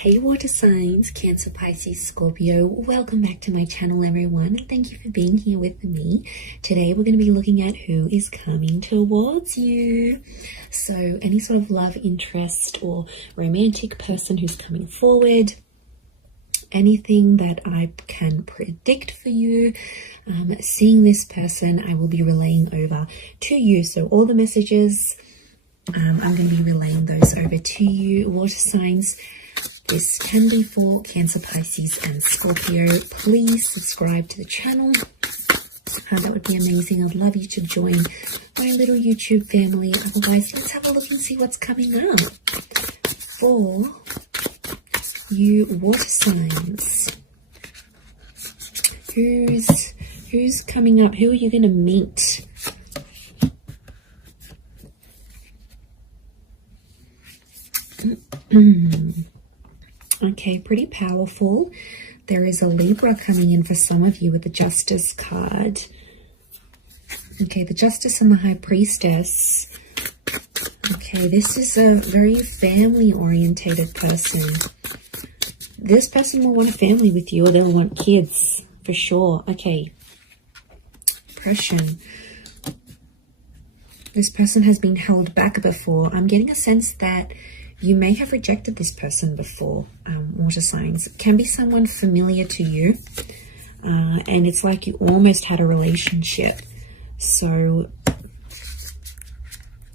Hey water signs, Cancer, Pisces, Scorpio, welcome back to my channel everyone, and thank you for being here with me. Today we're going to be looking at who is coming towards you. So any sort of love interest or romantic person who's coming forward, anything that I can predict for you, seeing this person, I will be relaying over to you. So all the messages, I'm going to be relaying those over to you. Water signs, this can be for Cancer, Pisces and Scorpio. Please subscribe to the channel. That would be amazing. I'd love you to join my little YouTube family. Otherwise, let's have a look and see what's coming up for you water signs. Who's coming up? Who are you going to meet? Okay, pretty powerful. There is a Libra coming in for some of you with the Justice card. Okay, the Justice and the High Priestess. Okay, this is a very family-orientated person. This person will want a family with you, or they'll want kids, for sure. Okay, oppression. This person has been held back before. I'm getting a sense that you may have rejected this person before, water signs. It can be someone familiar to you, and it's like you almost had a relationship. So,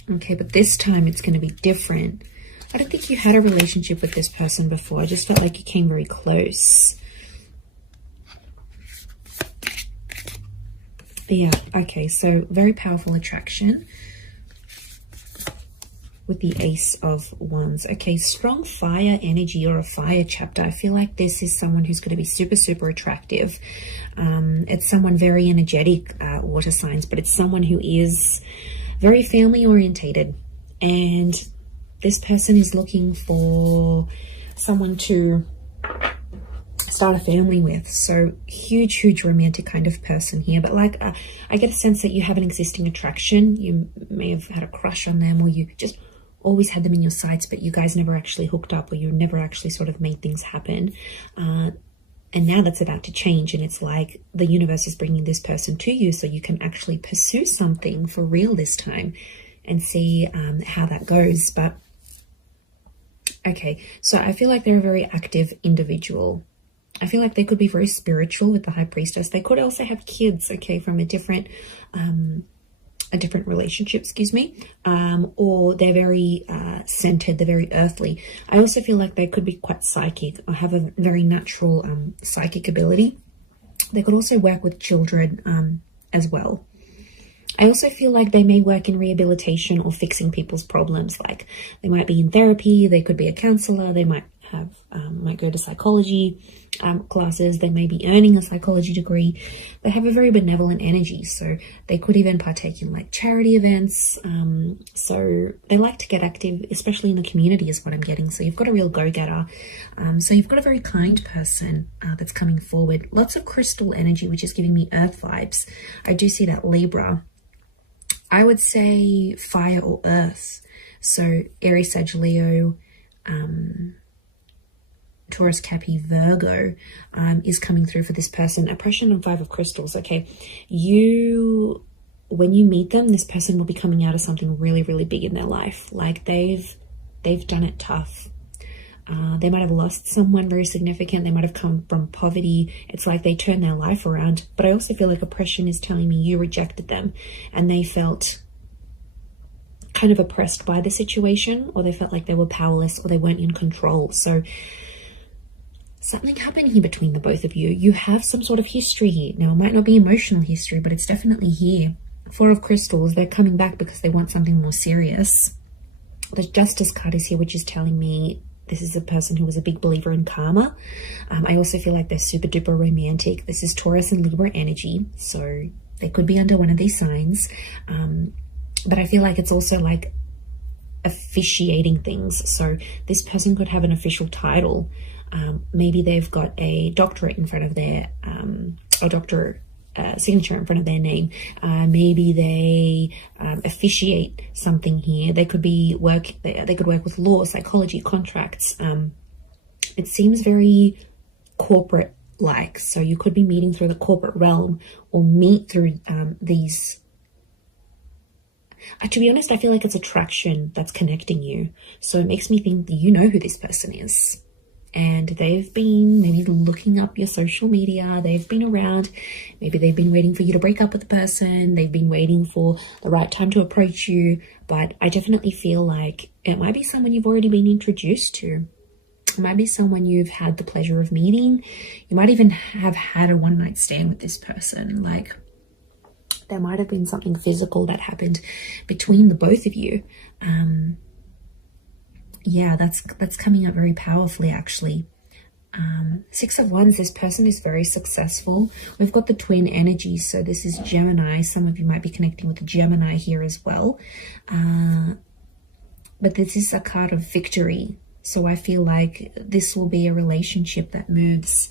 okay, but this time it's going to be different. I don't think you had a relationship with this person before. I just felt like you came very close. Yeah, okay, so very powerful attraction with the Ace of Wands. Okay, strong fire energy or a fire chapter. I feel like this is someone who's going to be super, super attractive. It's someone very energetic, water signs, but it's someone who is very family orientated. And this person is looking for someone to start a family with. So huge, huge romantic kind of person here. But like, I get a sense that you have an existing attraction. You may have had a crush on them, or you just always had them in your sights, but you guys never actually hooked up, or you never actually sort of made things happen. And now that's about to change, and it's like the universe is bringing this person to you so you can actually pursue something for real this time and see how that goes. But okay, so I feel like they're a very active individual. I feel like they could be very spiritual with the High Priestess. They could also have kids, okay, from a different relationship, excuse me, or they're very centered, they're very earthly. I also feel like they could be quite psychic or have a very natural psychic ability. They could also work with children as well. I also feel like they may work in rehabilitation or fixing people's problems. Like they might be in therapy, they could be a counselor, they might have might go to psychology classes, they may be earning a psychology degree. They have a very benevolent energy, so they could even partake in like charity events. So they like to get active, especially in the community is what I'm getting. So you've got a real go-getter. So you've got a very kind person that's coming forward. Lots of crystal energy, which is giving me earth vibes. I do see that Libra. I would say fire or earth. So Aries, Sag, Leo, Taurus, Capi, Virgo is coming through for this person. Oppression and Five of Crystals. Okay, when you meet them, this person will be coming out of something really, really big in their life. Like they've done it tough. They might have lost someone very significant. They might have come from poverty. It's like they turned their life around. But I also feel like oppression is telling me you rejected them, and they felt kind of oppressed by the situation, or they felt like they were powerless, or they weren't in control. So something happened here between the both of you. You have some sort of history here. Now, it might not be emotional history, but it's definitely here. Four of Crystals, they're coming back because they want something more serious. The Justice card is here, which is telling me this is a person who was a big believer in karma. I also feel like they're super duper romantic. This is Taurus and Libra energy, so they could be under one of these signs. But I feel like it's also like officiating things. So this person could have an official title. Maybe they've got a doctorate in front of their, or doctorate signature in front of their name. Maybe they officiate something here. They could be they could work with law, psychology, contracts. It seems very corporate like, so you could be meeting through the corporate realm or meet through these. To be honest, I feel like it's attraction that's connecting you. So it makes me think that you know who this person is. And they've been maybe looking up your social media. They've been around. Maybe they've been waiting for you to break up with the person. They've been waiting for the right time to approach you. But I definitely feel like it might be someone you've already been introduced to. It might be someone you've had the pleasure of meeting. You might even have had a one-night stand with this person. Like, there might have been something physical that happened between the both of you. Yeah, that's coming up very powerfully, actually. 6 of Wands, this person is very successful. We've got the twin energy, so this is Gemini. Some of you might be connecting with the Gemini here as well. But this is a card of victory. So I feel like this will be a relationship that moves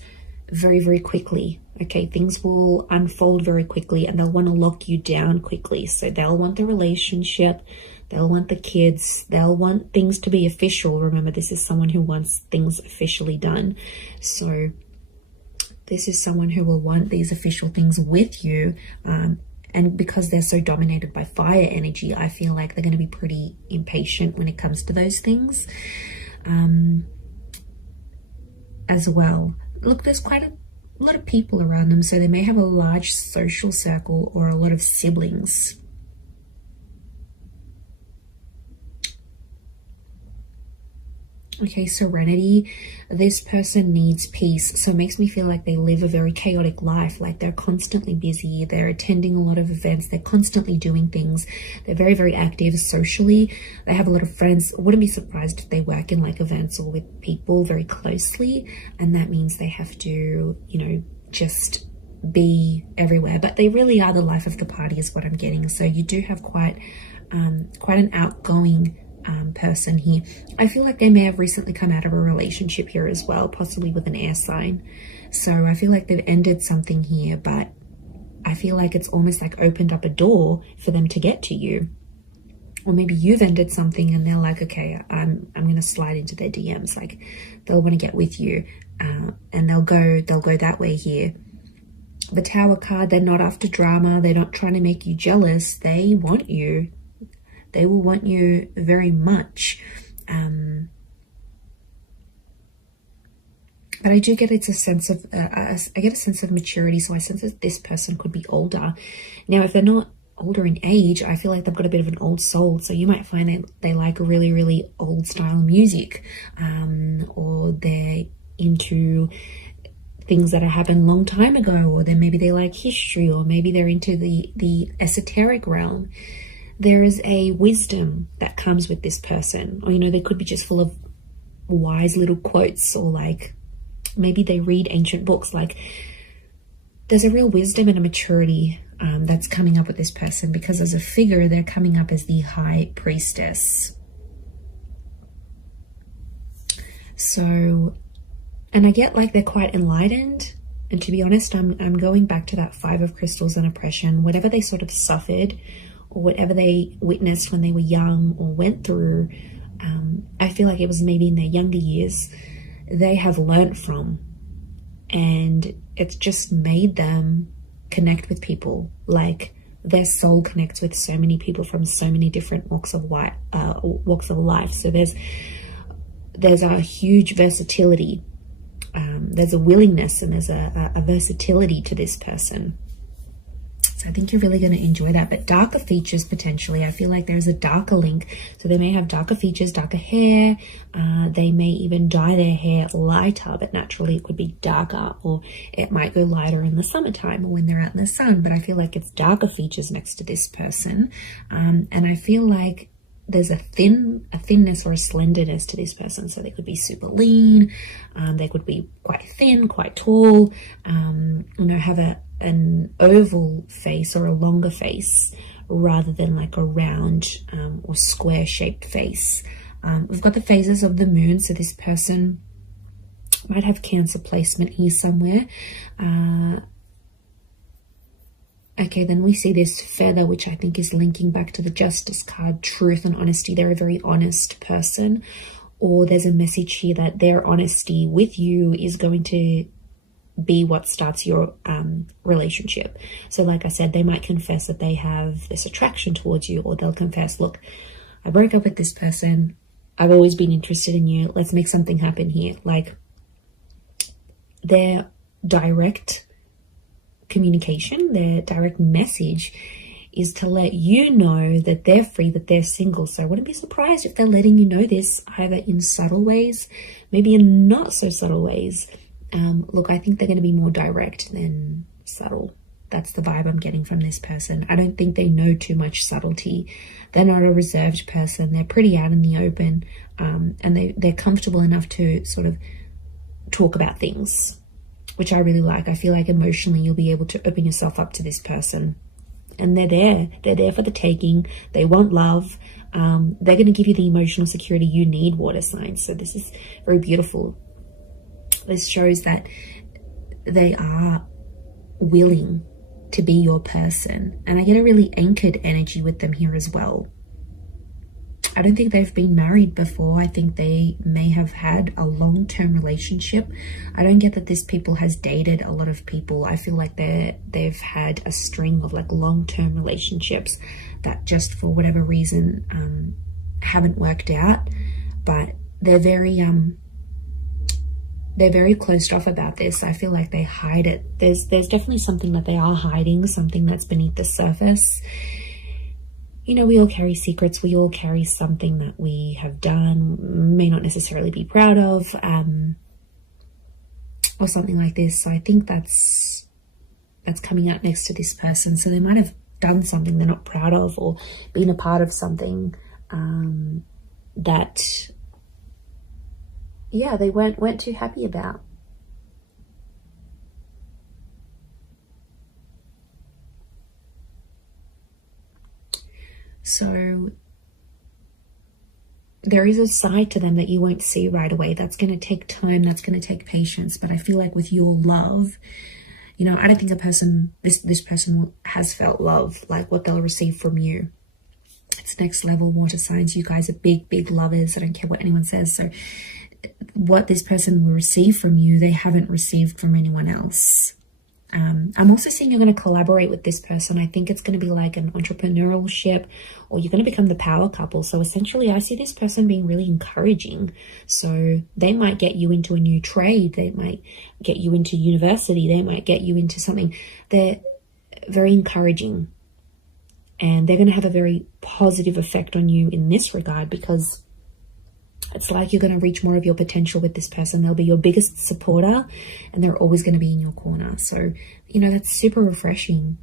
very, very quickly. Okay, things will unfold very quickly and they'll want to lock you down quickly. So they'll want the relationship, they'll want the kids, they'll want things to be official. Remember, this is someone who wants things officially done. So this is someone who will want these official things with you. And because they're so dominated by fire energy, I feel like they're going to be pretty impatient when it comes to those things. As well. Look, there's quite a lot of people around them, so they may have a large social circle or a lot of siblings. Okay, serenity. This person needs peace, so it makes me feel like they live a very chaotic life. Like, they're constantly busy, they're attending a lot of events, they're constantly doing things, they're very, very active socially, they have a lot of friends. I wouldn't be surprised if they work in like events or with people very closely, and that means they have to, you know, just be everywhere. But they really are the life of the party is what I'm getting. So you do have quite an outgoing person here. I feel like they may have recently come out of a relationship here as well, possibly with an air sign. So I feel like they've ended something here, but I feel like it's almost like opened up a door for them to get to you. Or maybe you've ended something and they're like, okay, I'm going to slide into their DMs. Like, they'll want to get with you, and they'll go that way here. The Tower card, they're not after drama. They're not trying to make you jealous. They want you. They will want you very much. But I do get it's a sense of, I get a sense of maturity. So I sense that this person could be older. Now, if they're not older in age, I feel like they've got a bit of an old soul. So you might find that they like really, really old style music, or they're into things that happened a long time ago, or then maybe they like history, or maybe they're into the esoteric realm. There is a wisdom that comes with this person, or, you know, they could be just full of wise little quotes, or like maybe they read ancient books. Like, there's a real wisdom and a maturity that's coming up with this person, because as a figure, they're coming up as the High Priestess. So, and I get like they're quite enlightened. And to be honest, I'm going back to that 5 of Crystals and oppression. Whatever they sort of suffered, or whatever they witnessed when they were young or went through, I feel like it was maybe in their younger years, they have learnt from. And it's just made them connect with people. Like, their soul connects with so many people from so many different walks of life. So there's a huge versatility. There's a willingness and there's a versatility to this person. So I think you're really going to enjoy that. But darker features, potentially, I feel like there's a darker link. So they may have darker features, darker hair. They may even dye their hair lighter, but naturally it could be darker, or it might go lighter in the summertime or when they're out in the sun. But I feel like it's darker features next to this person. And I feel like there's a thinness or a slenderness to this person. So they could be super lean. They could be quite thin, quite tall, you know, have an oval face or a longer face rather than like a round or square shaped face. We've got the phases of the moon. So this person might have Cancer placement here somewhere. Okay, then we see this feather, which I think is linking back to the Justice card, truth and honesty. They're a very honest person, or there's a message here that their honesty with you is going to be what starts your relationship. So like I said, they might confess that they have this attraction towards you, or they'll confess, look, I broke up with this person, I've always been interested in you, let's make something happen here. Like, their direct communication, their direct message is to let you know that they're free, that they're single. So I wouldn't be surprised if they're letting you know this, either in subtle ways, maybe in not so subtle ways. Look, I think they're going to be more direct than subtle. That's the vibe I'm getting from this person. I don't think they know too much subtlety. They're not a reserved person. They're pretty out in the open, and they're comfortable enough to sort of talk about things, which I really like. I feel like emotionally you'll be able to open yourself up to this person. And they're there for the taking. They want love. They're going to give you the emotional security you need, water signs. So this is very beautiful. This shows that they are willing to be your person. And I get a really anchored energy with them here as well. I don't think they've been married before. I think they may have had a long-term relationship. I don't get that this people has dated a lot of people. I feel like they've had a string of like long-term relationships that just for whatever reason haven't worked out. But they're very closed off about this. I feel like they hide it. There's definitely something that they are hiding, something that's beneath the surface. You know, we all carry secrets. We all carry something that we have done, may not necessarily be proud of, or something like this. So I think that's coming out next to this person. So they might have done something they're not proud of, or been a part of something that, yeah, they weren't too happy about. So there is a side to them that you won't see right away. That's going to take time. That's going to take patience. But I feel like with your love, you know, I don't think this person has felt love like what they'll receive from you. It's next level, water signs. You guys are big, big lovers. I don't care what anyone says. So what this person will receive from you, they haven't received from anyone else. I'm also seeing you're going to collaborate with this person. I think it's going to be like an entrepreneurial ship, or you're going to become the power couple. So essentially, I see this person being really encouraging. So they might get you into a new trade. They might get you into university. They might get you into something. They're very encouraging. And they're going to have a very positive effect on you in this regard, because it's like you're going to reach more of your potential with this person. They'll be your biggest supporter, and they're always going to be in your corner. So, you know, that's super refreshing.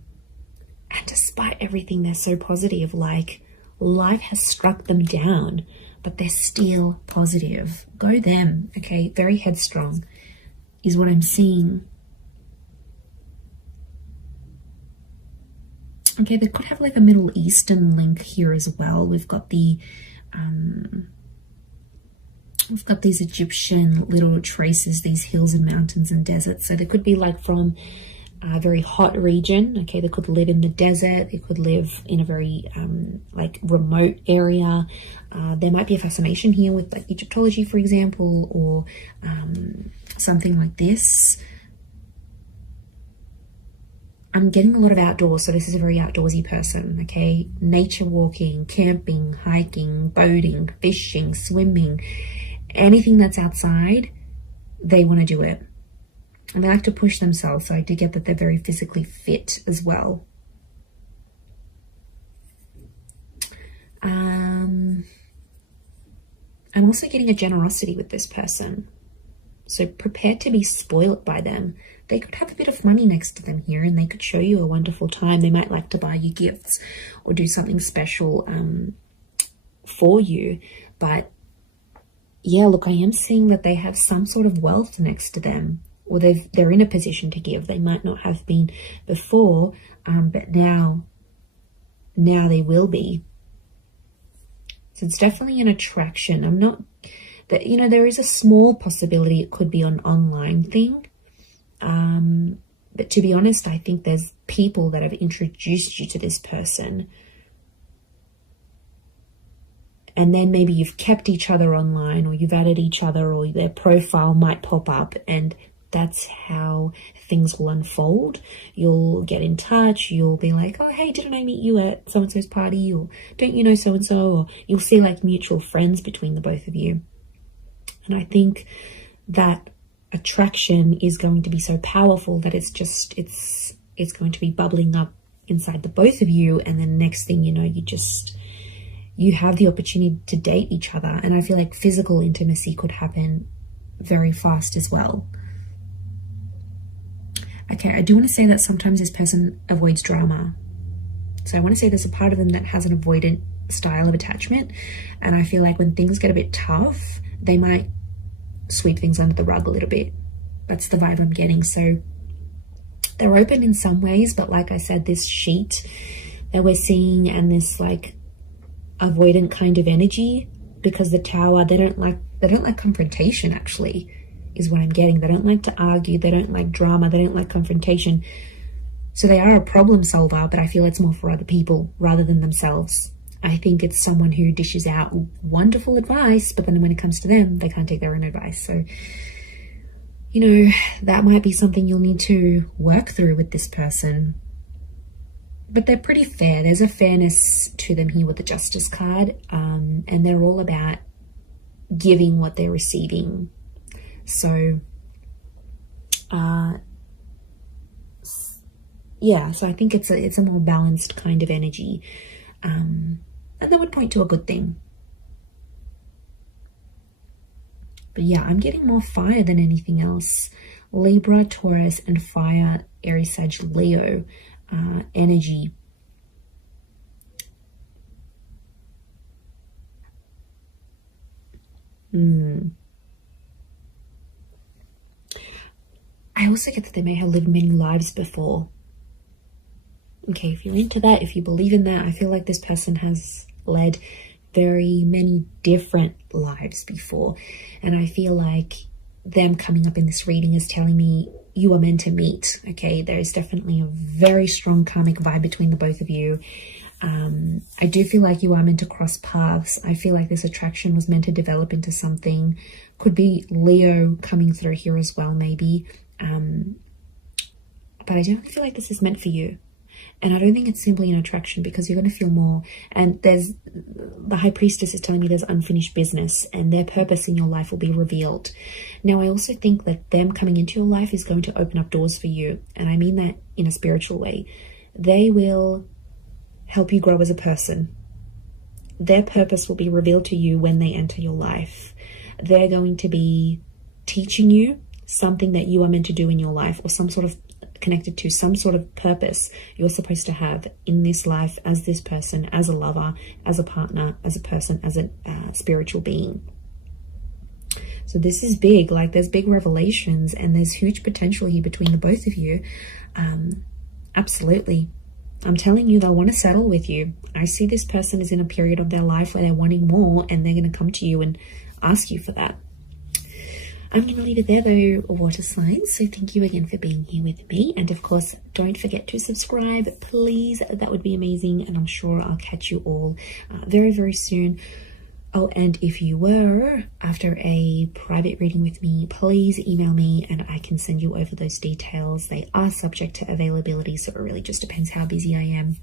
And despite everything, they're so positive. Like, life has struck them down, but they're still positive. Go them, okay? Very headstrong is what I'm seeing. Okay, they could have like a Middle Eastern link here as well. We've got the... We've got these Egyptian little traces, these hills and mountains and deserts. So they could be like from a very hot region. Okay, they could live in the desert. They could live in a very like remote area. There might be a fascination here with like Egyptology, for example, or something like this. I'm getting a lot of outdoors, so this is a very outdoorsy person, okay? Nature walking, camping, hiking, boating, fishing, swimming. Anything that's outside, they want to do it. And they like to push themselves, so I do get that they're very physically fit as well. I'm also getting a generosity with this person. So prepare to be spoiled by them. They could have a bit of money next to them here, and they could show you a wonderful time. They might like to buy you gifts or do something special for you. But yeah, look, I am seeing that they have some sort of wealth next to them, or they're in a position to give. They might not have been before, but now they will be. So it's definitely an attraction. I'm not, that, you know, there is a small possibility it could be an online thing. But to be honest, I think there's people that have introduced you to this person. and then maybe you've kept each other online, or you've added each other, or their profile might pop up, and that's how things will unfold. You'll get in touch, you'll be like, oh hey, didn't I meet you at so-and-so's party, or don't you know so-and-so, or you'll see like mutual friends between the both of you. And I think that attraction is going to be so powerful that it's going to be bubbling up inside the both of you, and then next thing you know, you have the opportunity to date each other. And I feel like physical intimacy could happen very fast as well. Okay, I do want to say that sometimes this person avoids drama. So I want to say there's a part of them that has an avoidant style of attachment, and I feel like when things get a bit tough, they might sweep things under the rug a little bit. That's the vibe I'm getting. So they're open in some ways, but like I said, this sheet that we're seeing and this like avoidant kind of energy, because the Tower, they don't like confrontation, actually, is what I'm getting. They don't like to argue, they don't like drama, they don't like confrontation. So they are a problem solver, but I feel it's more for other people rather than themselves. I think it's someone who dishes out wonderful advice, but then when it comes to them, they can't take their own advice. So, you know, that might be something you'll need to work through with this person. But they're pretty fair. There's a fairness to them here with the Justice card, and they're all about giving what they're receiving. So, yeah, so I think it's a more balanced kind of energy. And that would point to a good thing. But yeah, I'm getting more fire than anything else. Libra, Taurus, and fire, Aries, Sag, Leo energy. I also get that they may have lived many lives before. Okay, if you're into that, if you believe in that, I feel like this person has led very many different lives before. And I feel like them coming up in this reading is telling me you are meant to meet. Okay, there is definitely a very strong karmic vibe between the both of you. I do feel like you are meant to cross paths. I feel like this attraction was meant to develop into something. Could be Leo coming through here as well, maybe. But I don't feel like this is meant for you. And I don't think it's simply an attraction, because you're going to feel more. And the High Priestess is telling me there's unfinished business, and their purpose in your life will be revealed. Now, I also think that them coming into your life is going to open up doors for you. And I mean that in a spiritual way. They will help you grow as a person. Their purpose will be revealed to you when they enter your life. They're going to be teaching you something that you are meant to do in your life, or some sort of connected to some sort of purpose you're supposed to have in this life as this person, as a lover, as a partner, as a person, as a spiritual being. So this is big. Like, there's big revelations, and there's huge potential here between the both of you. Absolutely. I'm telling you, they'll want to settle with you. I see this person is in a period of their life where they're wanting more, and they're going to come to you and ask you for that. I'm going to leave it there though, water signs. So thank you again for being here with me. And of course, don't forget to subscribe, please. That would be amazing. And I'm sure I'll catch you all very, very soon. Oh, and if you were after a private reading with me, please email me and I can send you over those details. They are subject to availability, so it really just depends how busy I am.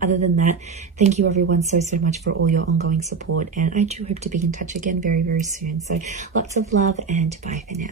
Other than that, thank you everyone so much for all your ongoing support, and I do hope to be in touch again very, very soon. So lots of love, and bye for now.